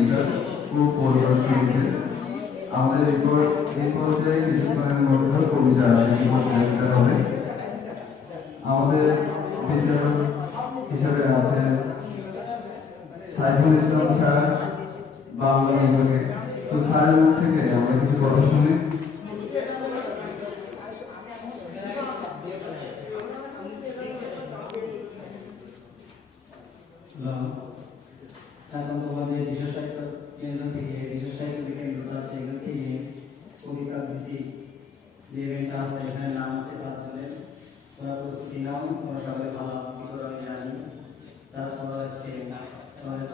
এটা খুব পরিবর্তন আমাদের এই পর্যায়ে কিছুক্ষণের মধ্যে কবিতা দিতে হবে। আমাদের বিচারক হিসেবে আছেন সাইফুল ইসলাম স্যার, বাংলা বিভাগে। তো স্যারের মুখ থেকে আমরা কিছু কথা শুনি। এখন তোমাদের বিশ্ব সাহিত্য কেন্দ্র থেকে সেখান থেকে কবিতা আবৃত্তি যে ইভেন্টটা আছে এখানে নাম আছে তার জন্য তোমরা প্রস্তুতি নাও, তোমরা সবাই ভালো আবৃত্তি করো আমি জানি। তারপর আজকে তোমাদের